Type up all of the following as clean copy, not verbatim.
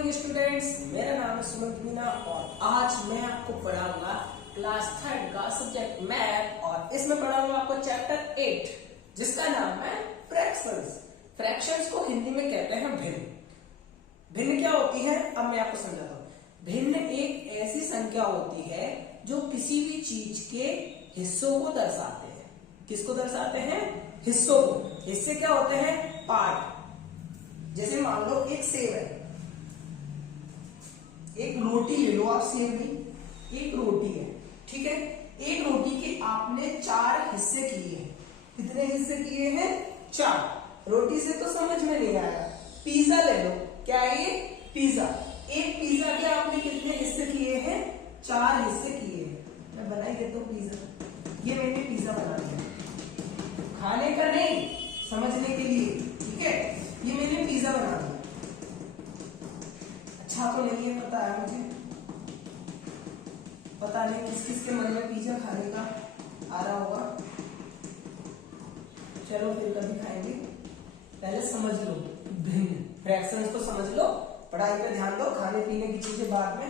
Morning students, मेरा नाम है सुमंत मीना और आज मैं आपको पढ़ाऊंगा क्लास 3 का सब्जेक्ट मैथ और इसमें पढ़ाऊंगा आपको चैप्टर 8 जिसका नाम है फ्रैक्शंस। फ्रैक्शंस को हिंदी में कहते हैं भिन्न। भिन्न क्या होती है अब मैं आपको समझाता हूँ। भिन्न एक ऐसी संख्या होती है जो किसी भी चीज के हिस्सों को दर्शाते हैं। किसको दर्शाते हैं? हिस्सों को। हिस्से क्या होते हैं? पार्ट। जैसे मान लो एक सेब है, एक रोटी ले लो आप, सेब नहीं, एक रोटी है, ठीक है। एक रोटी के आपने 4 हिस्से किए हैं। कितने हिस्से किए हैं? 4। रोटी से तो समझ में नहीं आया। पिज्जा ले लो, क्या है ये? पिज्जा। एक पिज्जा के आपने कितने हिस्से किए हैं? 4 हिस्से किए हैं। मैं बना ही देता हूं पिज्जा। ये मैंने पिज्जा बना दिया, खाने का नहीं, समझने के लिए, ठीक है। ये मैंने पिज्जा बना दिया। अच्छा तो नहीं है, पता है मुझे, पता नहीं किस किस के मन में पिज्जा खाने का आ रहा होगा। चलो फिर कभी खाएंगे, पहले समझ लो भिन्न फ्रैक्शंस को समझ लो, पढ़ाई पे ध्यान दो, खाने पीने की चीजें बाद में।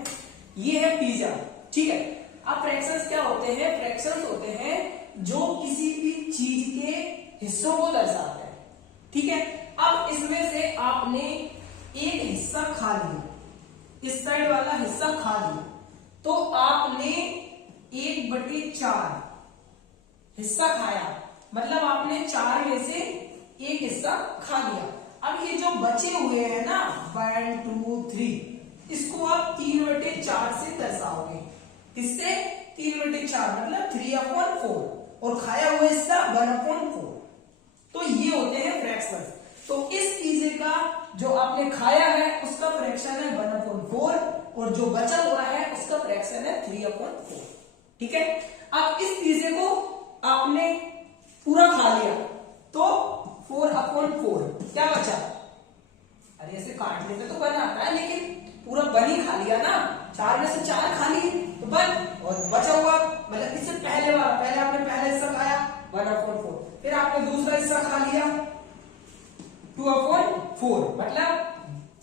ये है पिज्जा, ठीक है। अब फ्रैक्शंस क्या होते हैं? फ्रैक्शंस होते हैं जो किसी भी चीज के हिस्सों को दर्शाते हैं, ठीक है। अब इसमें से आपने एक हिस्सा खा लिया, इस साइड वाला हिस्सा खा लिया, तो आपने 1/4 हिस्सा खाया, मतलब आपने 4 में से एक हिस्सा खा लिया। अब ये जो बचे हुए हैं ना 1 2 3, इसको आप 3/4 से दर्शाओगे। किससे? 3/4 मतलब 3/4, और खाया हुआ हिस्सा 1/4। तो ये होते हैं फ्रैक्शंस। तो इस पिज़्ज़े का जो आपने खाया है उसका फ्रैक्शन है 1/4 और जो बचा हुआ है उसका फ्रैक्शन है 3/4, ठीक है। अब इस पिज़्ज़े को आपने पूरा खा लिया तो 4/4 क्या बचा? अरे ऐसे काटने में तो बन आता है, लेकिन पूरा बन ही खा लिया ना, 4 में से 4 खा लिए तो बन, और बचा हुआ मतलब इससे पहले वाला, पहले आपने पहला हिस्सा खाया 1/4, फिर आपने दूसरा हिस्सा खा लिया 2/4, मतलब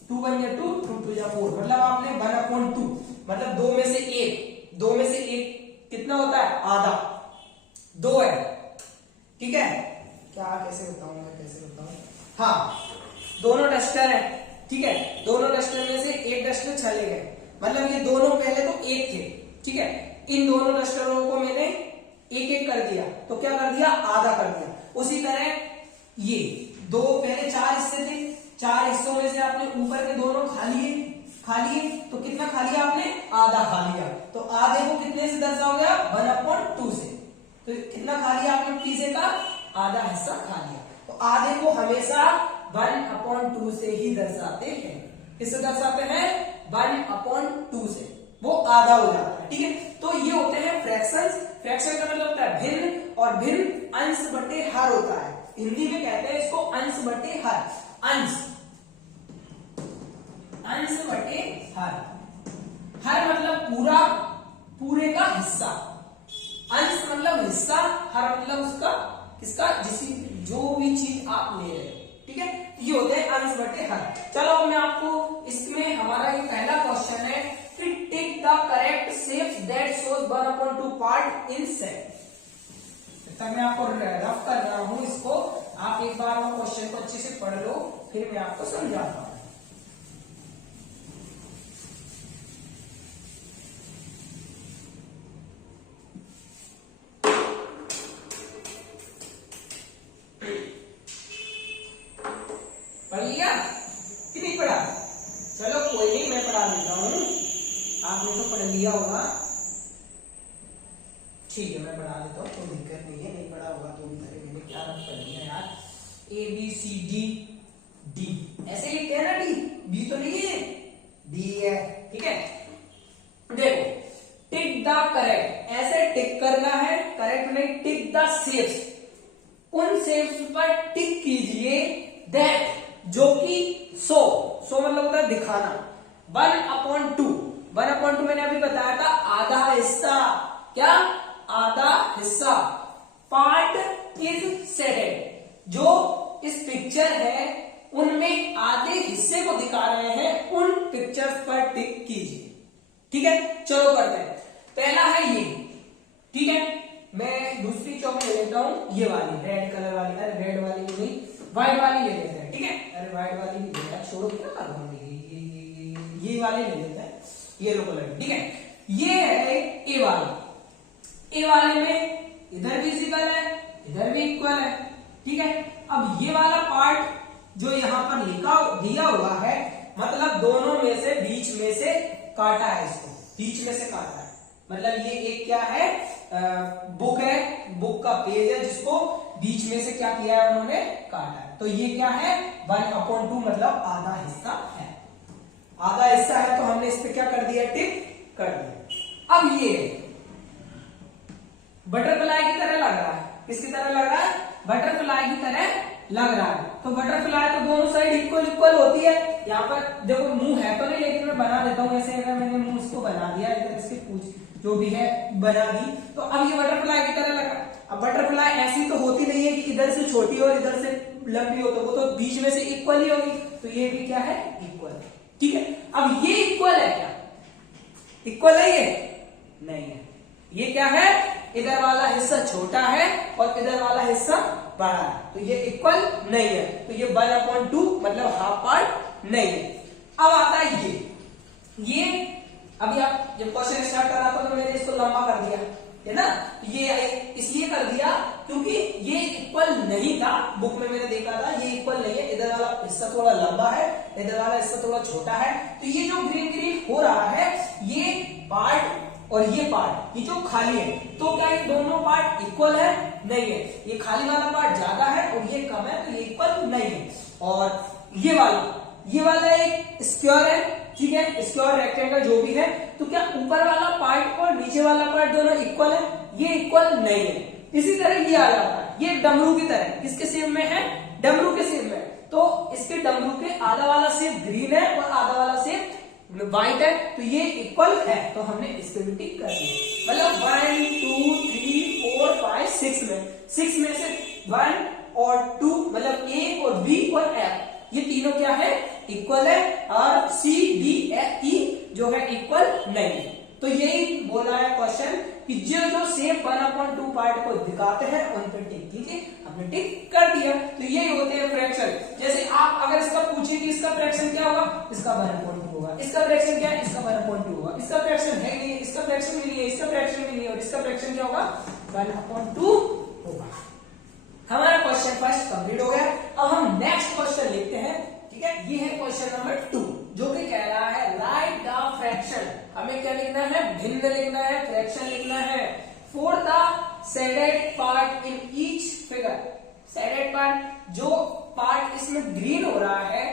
2 1 या 2 2 2 या 4, मतलब आपने 1/2, मतलब 2 में से 1, 2 में से 1 कितना होता है? आधा। 2 है, ठीक है। क्या कैसे बताऊं मैं, कैसे बताऊं? हाँ, दोनों डस्टर है, ठीक है। दोनों डस्टर में से एक डस्टर चले गए, मतलब ये दोनों पहले तो एक थे, ठीक है। इन दोनों डस्टरों को मैंने एक एक कर दिया, तो क्या कर दिया? आधा कर दिया। उसी तरह ये दो पहले 4 हिस्से थे, 4 हिस्सों में से आपने ऊपर के दोनों खा लिए, तो कितना खा लिया आपने? आधा खा लिया। तो आधे को कितने से दर्शाओगे आप? 1/2 से। तो कितना खा लिया आपने पिज़्ज़े का? आधा हिस्सा खा लिया। तो आधे को हमेशा 1/2 से ही दर्शाते हैं। किससे दर्शाते हैं? 1/2 से, वो आधा हो जाता है, ठीक है। तो ये होते हैं फ्रैक्शंस। फ्रैक्शन का मतलब होता है भिन्न, और भिन्न अंश बटे हर होता है। हिंदी में कहते हैं इसको अंश बटे हर। अंश बटे हर। हर मतलब पूरा, पूरे का हिस्सा। अंश मतलब हिस्सा, हर मतलब उसका, किसका? जो भी चीज आप ले रहे हो, ठीक है। ये होते हैं अंश बटे हर। चलो अब मैं आपको इसमें, हमारा ये पहला क्वेश्चन है कि tick the correct shapes that shows 1/2 part in set. तब मैं आपको रफ कर रहा हूं इसको, आप एक बार वो क्वेश्चन को अच्छे से पढ़ लो, फिर मैं आपको समझाता हूं। पढ़ लिया कि नहीं पढ़ा? चलो कोई नहीं, मैं पढ़ा देता हूं, आपने तो पढ़ लिया होगा, ठीक है। मैं पढ़ा देता हूँ, कोई दिक्कत नहीं है। नहीं पढ़ा होगा तो भी मैंने क्या रख कर दिया यार। ABCD D, ऐसे लिखते हैं ना, D तो नहीं है, D है, ठीक है। देखो, टिक द करेक्ट, ऐसे टिक करना है, करेक्ट नहीं, टिक द शेप्स, उन शेप्स पर टिक कीजिए दैट, जो कि सो मतलब होता है दिखाना, 1/2 मैंने अभी बताया था, आधा हिस्सा। क्या? आधा हिस्सा। पार्ट इज सेडेड, जो इस पिक्चर है उनमें आधे हिस्से को दिखा रहे हैं, उन पिक्चर ठीक है, चलो करते हैं। पहला है ये, ठीक है, मैं दूसरी चौक ले लेता हूं, ये वाली रेड कलर वाली, अरे रेड वाली नहीं, व्हाइट वाली ले लेते हैं, ठीक है, अरे व्हाइट वाली नहीं लेता, छोड़ो क्या कर रहा हूं, ये वाली ले लेते हैं, येलो कलर, ठीक है। ये है ए वाली, ए वाले में इधर भी इक्वल है, इधर भी इक्वल है, ठीक है। अब ये वाला पार्ट जो यहां पर लिखा दिया हुआ है, मतलब दोनों में से बीच में से काटा है, इसको बीच में से काटा है, मतलब ये एक क्या है, बुक है, बुक का पेज है जिसको बीच में से क्या किया है उन्होंने, काटा है। तो ये क्या है, 1/2 मतलब आधा हिस्सा है, आधा हिस्सा है, तो हमने इस पे क्या कर दिया, टिक कर दिया। अब ये बटरफ्लाई की तरह लग रहा है, किसकी तरह लग रहा है, बटरफ्लाई की तरह लग रहा है। तो बटरफ्लाई तो दोनों साइड इक्वल इक्वल होती है। यहाँ पर देखो मुंह है तो नहीं, लेकिन मैं बना देता हूँ ऐसे, अगर मैंने मुंह इसको बना दिया, इधर इसकी पूंछ जो भी है बना दी, तो अब ये बटरफ्लाई की तरह लगा। अब बटरफ्लाई ऐसी तो होती नहीं है कि इधर से छोटी और इधर से लंबी हो, तो वो तो बीच में से इक्वल ही होगी, तो ये भी क्या है, इक्वल, ठीक है। अब ये इक्वल है क्या, इक्वल है, ये नहीं है, ये क्या है, इधर वाला हिस्सा छोटा है और इधर वाला हिस्सा बड़ा है, तो ये इक्वल नहीं है, तो ये 1/2 मतलब हाफ पार्ट नहीं है। अब आता है ये अभी आप जब क्वेश्चन स्टार्ट कर रहा था तो मैंने इसको लंबा कर दिया है ना, ये इसलिए कर दिया क्योंकि ये इक्वल नहीं था, बुक में मैंने देखा था ये इक्वल नहीं है, इधर वाला हिस्सा थोड़ा लंबा है, इधर वाला हिस्सा थोड़ा छोटा है, तो ये जो ग्रीन ग्रीन हो रहा है, ये पार्ट और ये पार्ट, ये जो खाली है, तो क्या ये दोनों पार्ट इक्वल है, नहीं है, ये खाली वाला पार्ट ज्यादा है और ये कम है, तो ये इक्वल नहीं है। और ये वाला एक स्क्वायर है, ठीक है, स्क्वायर रेक्टेंगल जो भी है, तो क्या ऊपर वाला पार्ट और नीचे वाला पार्ट दोनों इक्वल है, ये इक्वल नहीं है। इसी तरह ये आ जाता है, ये डमरू की तरह, किसके शेप में है, डमरू के शेप में, तो इसके डमरू के आधा वाला शेप ग्रीन है और आधा वाला शेप व्हाइट है, तो ये इक्वल है, तो हमने इसको भी टिक कर दिया। मतलब 1 2 3 4 5 6 में से 1 और 2 मतलब ए और बी और एफ, ये तीनों क्या है, इक्वल है, और सी डी ई जो है इक्वल नहीं है। तो यही बोला है क्वेश्चन कि जो शेप 1/2 पार्ट को दिखाते हैं उन पर टिक कीजिए, हमने टिक कर दिया। तो यही होते हैं फ्रैक्शन। जैसे आप अगर इसका पूछिए कि इसका फ्रैक्शन क्या होगा, इसका 1/2 होगा, इसका फ्रैक्शन क्या है, इसका 1/2 होगा, इसका फ्रैक्शन है नहीं है, इसका फ्रैक्शन भी नहीं है, इसका फ्रैक्शन भी नहीं है, और इसका फ्रैक्शन क्या होगा, 1/2 होगा। हमारा क्वेश्चन फर्स्ट कंप्लीट हो गया। अब हम नेक्स्ट क्वेश्चन लिखते हैं, ठीक है, ये है क्वेश्चन नंबर 2, जो कि कह रहा है राइट द फ्रैक्शन। हमें क्या लिखना है, भिन्न लिखना है, फ्रैक्शन लिखना है for the shaded part in each figure. Shaded part, जो पार्ट इसमें ग्रीन हो रहा है,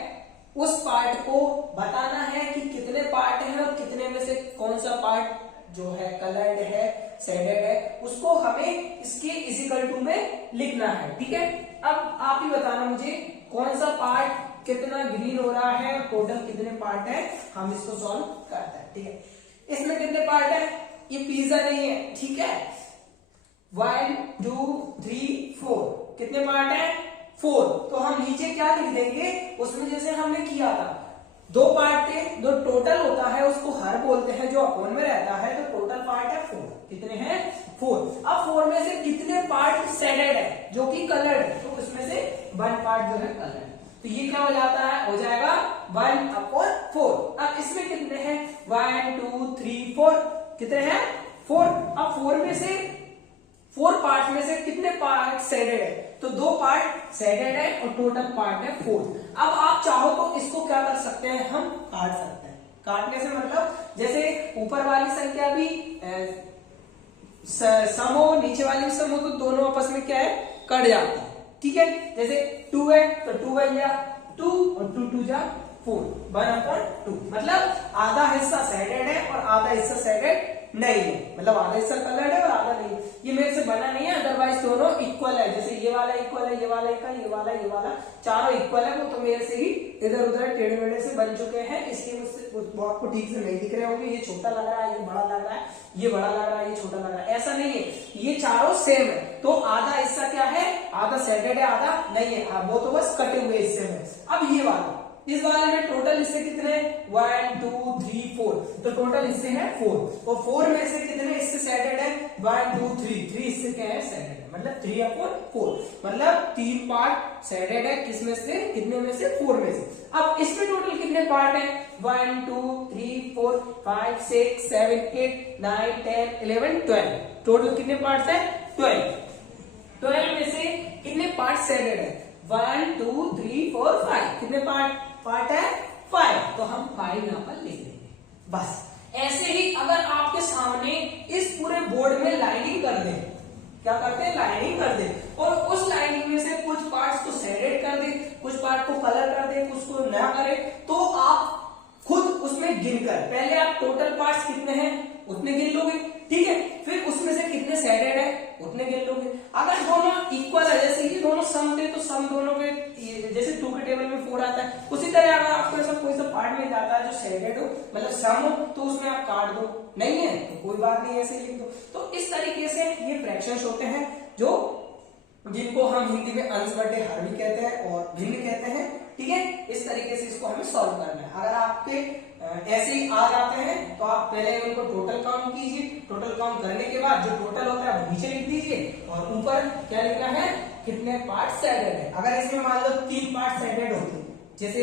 उस पार्ट को बताना है कि कितने पार्ट हैं और कितने में से कौन सा पार्ट जो है कलर्ड है, शेडेड है, उसको हमें इसके इक्वल टू में लिखना है, ठीक है। अब आप ही बताना मुझे कौन सा पार्ट कितना ग्रीन हो रहा है, टोटल कितने पार्ट है, हम इसको सॉल्व करते हैं, ठीक है। इसमें कितने पार्ट है, ये पिज्जा नहीं है, ठीक है, 1 2 3 4 कितने पार्ट है, 4। तो हम नीचे क्या लिख देंगे, उसमें जैसे हमने किया था, 2 पार्ट थे, जो टोटल होता है उसको हर बोलते हैं, जो अपोन में रहता है, तो टोटल पार्ट है 4। कितने हैं, 4। अब 4 में से कितने पार्ट शेडेड है, जो कि कलर्ड है, तो उसमें से 1 पार्ट जो है कलर्ड, तो ये क्या हो जाता है, हो जाएगा 1/4। अब इसमें कितने हैं, 1 2 3 4 कितने हैं, 4। अब 4 में से 4 पार्ट में से कितने पार्ट शेडेड है, तो 2 पार्ट शेडेड है और टोटल पार्ट है 4। अब आप चाहो तो इसको क्या कर सकते हैं, हम काट सकते हैं। काटने से मतलब जैसे ऊपर वाली संख्या भी सम हो, नीचे वाली भी सम हो, तो दोनों आपस में क्या है, कट जाते हैं, ठीक है। जैसे 2 है तो 2 बन गया 2 और 2 2 जा 4, 1/2, मतलब आधा हिस्सा शेडेड है और आधा हिस्सा शेडेड नहीं है, मतलब आधा हिस्सा कलर्ड है और आधा नहीं। ये मेरे से बना नहीं है, अदरवाइज दोनों इक्वल है, जैसे ये वाला इक्वल है, ये वाला इक्वल, ये वाला चारों इक्वल है, वो तो मेरे से ही इधर उधर टेढ़े मेढ़े से बन चुके हैं, इसलिए मुझसे आपको ठीक से नहीं दिख रहे होंगे, ये छोटा लग रहा है, ये बड़ा लग रहा है, ये बड़ा लग रहा है, ये छोटा लग रहा है, ऐसा नहीं है, ये चारों सेम है। तो आधा हिस्सा क्या है, आधा शेडेड है, आधा नहीं है, वो तो बस कटे हुए हिस्से में। अब ये वाला, इस वाले में टोटल हिस्से कितने, 1 2 3 4, तो टोटल इससे है 4, और 4 में से कितने इससे सेडेड है 1 2 3, 3 इससे क्या है सेडेड है, मतलब 3/4, मतलब 3 पार्ट सेडेड है, किसमें से कितने में से 4 में से। अब इसमें टोटल कितने पार्ट है 1 2 3 4 5 6 7 8 9 10 11 12, टोटल कितने पार्ट है 12 में से कितने पार्ट सेडेड है 1 2 3 4 5, कितने पार्ट है 5, तो हम 5 यहां पर लिख देंगे बस। ऐसे ही अगर आपके सामने इस पूरे बोर्ड में लाइनिंग कर दे, क्या करते हैं लाइनिंग कर दे, और उस लाइनिंग में से कुछ पार्ट्स को सेडेड कर दे, कुछ पार्ट को कलर कर दे, कुछ को ना करे, तो आप खुद उसमें गिनकर पहले आप टोटल पार्ट्स कितने हैं उतने गिन लोगे, ठीक है, फिर उसमें से कितने सेडेड है उतने गिन लोगे। अगर दोनों इक्वल है, जैसे ये दोनों सम थे तो सम दोनों के जैसे 2 के टेबल में 4 आता है, उसी तरह अगर आपको ऐसा कोई सा पार्ट मिल जाता है जो सेडेड हो मतलब सम हो, तो उसमें आप काट दो, नहीं है तो कोई बात नहीं ऐसे लिख दो। तो इस तरीके से ये फ्रैक्शंस होते हैं जो जिनको हम हिंदी में अंश बटे हर भी कहते हैं और भिन्न कहते हैं, ठीक है। इस तरीके से इसको हमें सॉल्व करना है। अगर आपके ऐसे ही आ जाते हैं तो आप पहले उनको टोटल काउंट कीजिए, टोटल काउंट करने के बाद जो टोटल होता है वो नीचे लिख दीजिए और ऊपर क्या लिखना है कितने पार्ट सेडेड है। अगर इसमें मान लो 3 पार्ट सेडेड होते, जैसे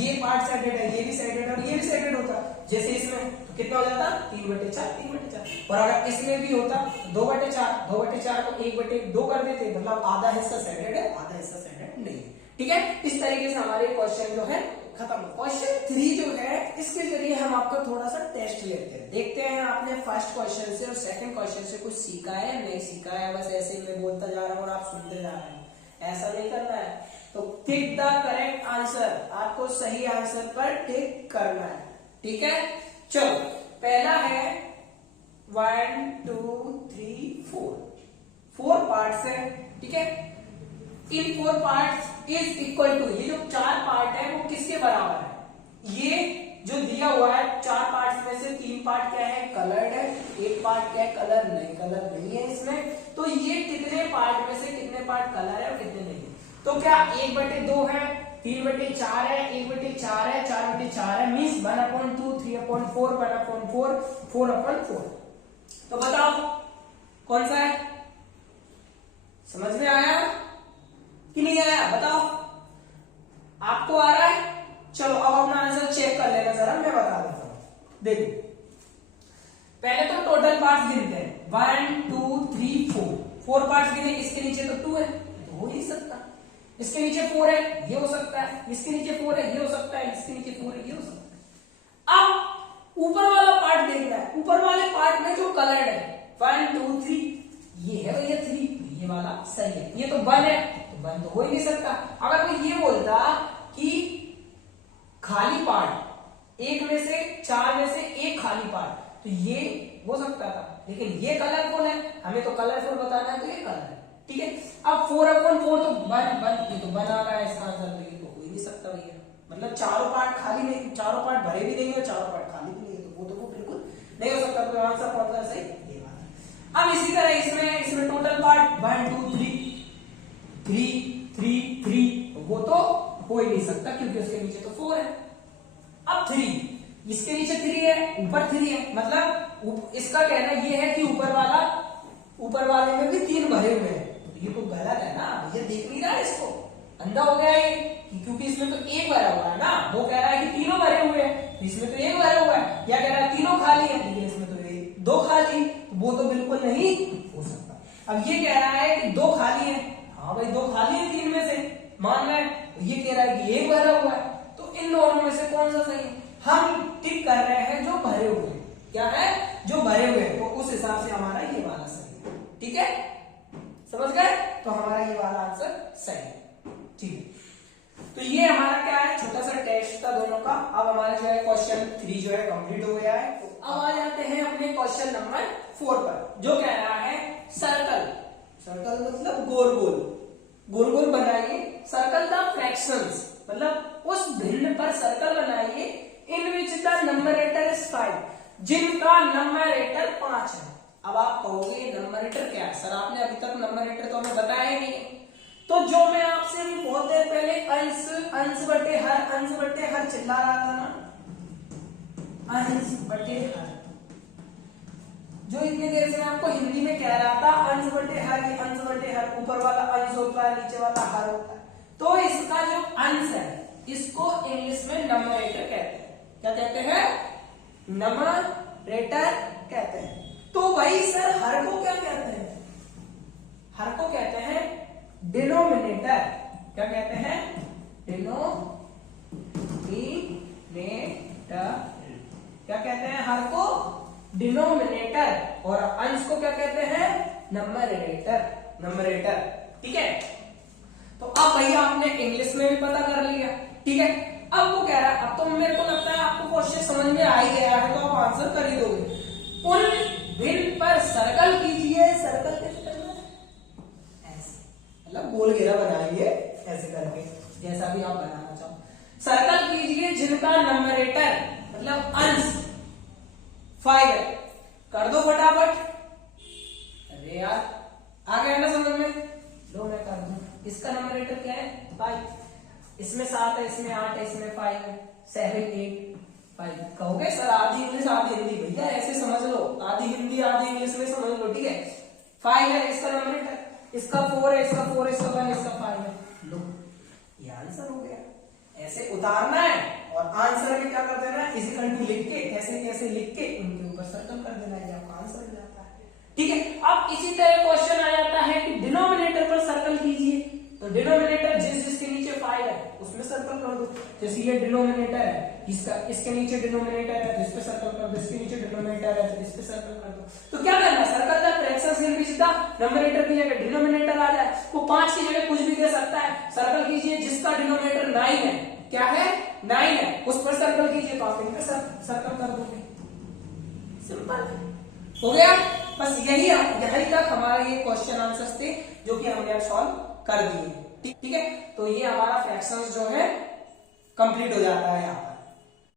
ये पार्ट सेडेड है, ये भी सेडेड है और ये भी सेडेड होता, जैसे इसमें तो कितना हो जाता 3/4 3/4, और अगर इसमें भी होता 2/4 2/4 को 1/2 कर देते, मतलब आधा हिस्सा सेडेड है आधा हिस्सा सेडेड नहीं, ठीक है। इस तरीके से हमारे क्वेश्चन जो है खत्म। क्वेश्चन 3 जो है इसके जरिए हम आपका थोड़ा सा टेस्ट लेते हैं, देखते हैं आपने फर्स्ट क्वेश्चन से और सेकंड क्वेश्चन से कुछ सीखा है नहीं सीखा है, बस ऐसे मैं बोलता जा रहा हूँ और आप सुनते जा रहे हैं, ऐसा नहीं करना है। तो टिक द करेक्ट आंसर, आपको सही आंसर पर टिक करना है, ठीक है। चलो पहला है 1 2 3 4 पार्ट्स है, ठीक है। इन 4 पार्ट्स इज इक्वल टू, ये जो 4 पार्ट है वो किसके बराबर है, ये जो दिया हुआ है 4 पार्ट्स में से 3 पार्ट क्या है कलर्ड है, 1 पार्ट क्या है कलर नहीं है इसमें, तो ये कितने पार्ट में से कितने पार्ट कलर है और कितने नहीं है। तो क्या 1/2 है, 3/4 है, 1/4 है, 4/4 है, मीन्स 1/2 3/4 1/4 4/4। तो बताओ कौन सा है, समझ में आया कि नहीं आया बताओ, आपको आ रहा है। चलो अब अपना आंसर चेक कर लेना जरा, मैं बता देता हूं। देखो पहले तो टोटल पार्ट्स गिनते हैं 1 2 3 4 पार्ट्स गिने, इसके नीचे तो 2 है तो हो ही सकता, इसके नीचे 4 है ये हो सकता है, इसके नीचे 4 है ये हो सकता है, इसके नीचे 4 है ये हो सकता है। अब ऊपर वाला पार्ट देखना है, ऊपर वाले पार्ट में जो कलर्ड है 1 2 3 ये है भैया 3, ये वाला सही है, ये तो 1 है तो 1 तो हो ही नहीं सकता। अगर मैं ये बोलता कि खाली पार्ट 1 में से 4 में से एक खाली पार्ट, तो ये हो सकता था, लेकिन ये कलरफुल है, हमें तो कलरफुल बताना है तो ये कलर है, ठीक है। अब 4/4 तो 1 ये तो 1 आ रहा है इसका आंसर, तो ये तो हो ही नहीं सकता भैया, मतलब चारों पार्ट खाली नहीं, चारों पार्ट भरे भी नहीं है, चारों पार्ट खाली भी नहीं है, तो वो बिल्कुल नहीं हो सकता। तो आंसर कौन सा सही ये वाला। अब इसी तरह इसमें टोटल पार्ट 1 2 3 वो तो हो ही नहीं सकता क्योंकि उसके नीचे तो 4 है। अब 3 इसके नीचे 3 है ऊपर 3 है, मतलब इसका कहना ये है कि ऊपर वाले में भी 3 भरे हुए हैं, तो ये तो गलत है ना, ये देख नहीं रहा इसको, अंधा हो गया है क्योंकि इसमें तो 1 भरा हुआ है ना, वो कह रहा है कि तीनों भरे हुए हैं, इसमें तो 1 भरा हुआ है, या कह रहा है तीनों खाली है लेकिन इसमें तो 2 खाली, तो वो तो बिल्कुल नहीं हो सकता। अब ये कह रहा है कि 2 खाली है, हाँ भाई 2 खाली है 3 में से मान रहा है, ये कह रहा है कि 1 भरा हुआ है, तो इन दोनों में से कौन सा सही है, हम टिक कर रहे हैं जो भरे हुए हैं, क्या है जो भरे हुए हैं, तो उस हिसाब से हमारा ये वाला सही है, ठीक है समझ गए, तो हमारा ये वाला आंसर सही है, ठीक है। तो ये हमारा क्या है छोटा सा टेस्ट था दोनों का। अब हमारा जो है क्वेश्चन 3 जो है कंप्लीट हो गया है। तो अब आ जाते हैं अपने क्वेश्चन नंबर 4 पर, जो कह रहा है सर्कल मतलब गोल गोल बनाइए, सर्कल द फ्रैक्शंस मतलब उस भिन्न पर सर्कल बनाइए इन विच द नंबरेटर इज 5, जिनका नंबरेटर 5 है। अब आप कहोगे नंबरेटर क्या है सर, आपने अभी तक नंबरेटर तो हमें बताया ही नहीं, तो जो मैं आपसे बहुत देर पहले अंश बटे हर चिल्ला रहा था ना, अंश बटे हर। जो इतनी देर से मैं आपको हिंदी में कह रहा था अंश बटे हर, ये अंश बटे हर, ऊपर वाला अंश होता है, नीचे वाला हर होता है। तो इसका जो अंश है इसको इंग्लिश में नंबरेटर कहते हैं। क्या कहते हैं? नंबरेटर कहते हैं। तो भाई सर हर को क्या कहते हैं? हर को कहते हैं डिनोमिनेटर। क्या कहते हैं? डिनोमिनेटर। क्या कहते हैं हर को? डिनोमिनेटर। और अंश को क्या कहते हैं? नंबरेटर। नंबरेटर, ठीक है। तो अब भैया आपने इंग्लिश में भी पता कर लिया, ठीक है। अब वो कह रहा है, अब तो मेरे को लगता है आपको क्वेश्चन समझ में आ ही गया है, तो आप आंसर कर ही दोगे। उन भिन्न पर सर्कल कीजिए। सर्कल कैसे करना है? ऐसे, मतलब गोल घेरा बनाइए ऐसे करके, जैसा भी आप बनाना चाहो। सर्कल कीजिए जिनका नंबरेटर मतलब अंश 5 है। कर दो फटाफट। अरे यार आ गया ना समझ में? लो मैं कर दूं। इसका नंबरेटर क्या है? 5। इसमें 7 है, इसमें 8 है, इसमें 5 है। 7 8 5। कहोगे सर आधी इंग्लिश आधी हिंदी। भैया ऐसे समझ लो, आधी हिंदी आधी इंग्लिश में समझ लो, ठीक है। 5 है इसका नंबरेटर, इसका 4 है, इसका 4, इसका 1, इसका 5 है। लो ये आंसर हो गया। ऐसे उतारना है और आंसर में क्या कर देना है? इक्वल टू लिख के कैसे कैसे लिख के उनके ऊपर सर्कल कर देना है, आपका आंसर मिल जाता है, ठीक है। अब इसी तरह क्वेश्चन आ जाता है कि डिनोमिनेटर पर सर्कल कीजिए। तो डिनोमिनेटर जिसके नीचे 5 है उसमें सर्कल कर दो। जैसे ये डिनोमिनेटर है, इसका इसके नीचे डिनोमिनेटर है तो इस पे सर्कल कर दो, इसके नीचे डिनोमिनेटर है तो इस पे सर्कल कर दो। तो क्या करना? Circle the fractions in which the numerator की जगह डिनोमिनेटर आ जाए। वो 5 की जगह कुछ भी दे सकता है। सर्कल कीजिए जिसका डिनोमिनेटर 9 है। क्या है? 9 है, उस पर सर्कल कीजिए। तो आप इन पे सर्कल कर दोगे। सिंपल हो गया। बस यही तक हमारे ये क्वेश्चन आंसर्स थे जो कि हमने अब सॉल्व कर दिए, ठीक है। तो ये हमारा फ्रैक्शंस जो है कंप्लीट हो जाता है यहाँ पर।